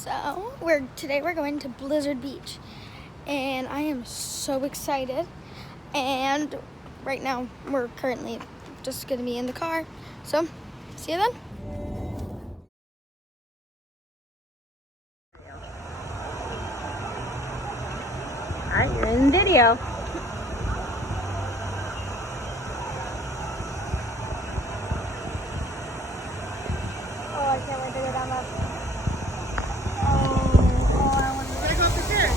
So today we're going to Blizzard Beach, and I am so excited. And right now we're currently just gonna be in the car. So see you then. All right, you're in video. Oh, I can't wait to go down that. I want to go up the stairs.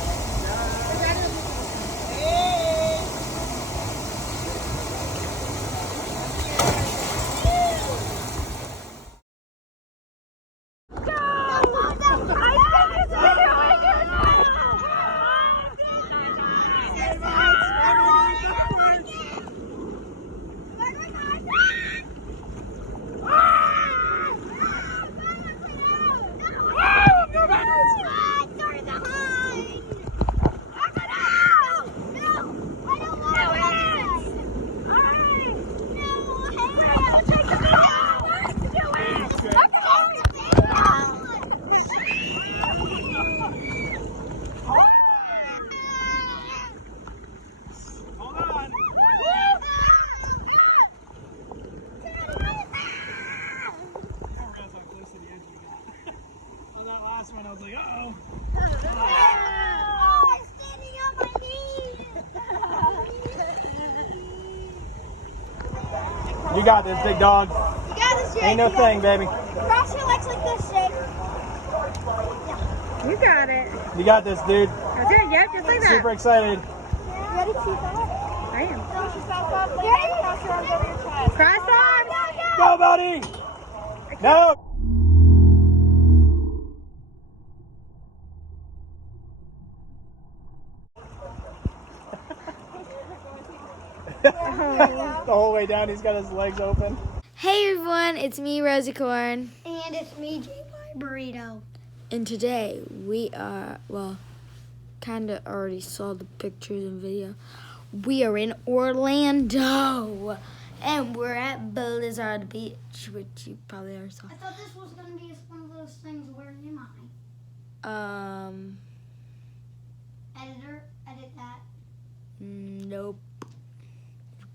One, I was like, uh-oh. Oh, I'm standing on my knees. You got this, big dog. You got this, Jake. Ain't no thing, baby. Cross your legs like this, Jake. You got it. You got this, dude. That's it. Yep, just like that. Super excited. You ready to keep that? I am. Ready? Cross arms. Go, buddy. No. The whole way down, he's got his legs open. Hey everyone, it's me, Rosie Corn. And it's me, JY Burrito. And today we are, kind of already saw the pictures and video. We are in Orlando. And we're at Blizzard Beach, which you probably already saw. I thought this was going to be one of those things, where am I? Editor, edit that. Nope.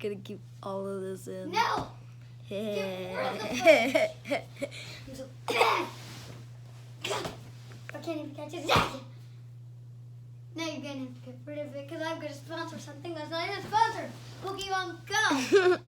We're gonna keep all of this in. No! Yeah. I can't even catch it. Now you're going to get rid of it because I'm going to sponsor something that's not even sponsored. Pokemon Go!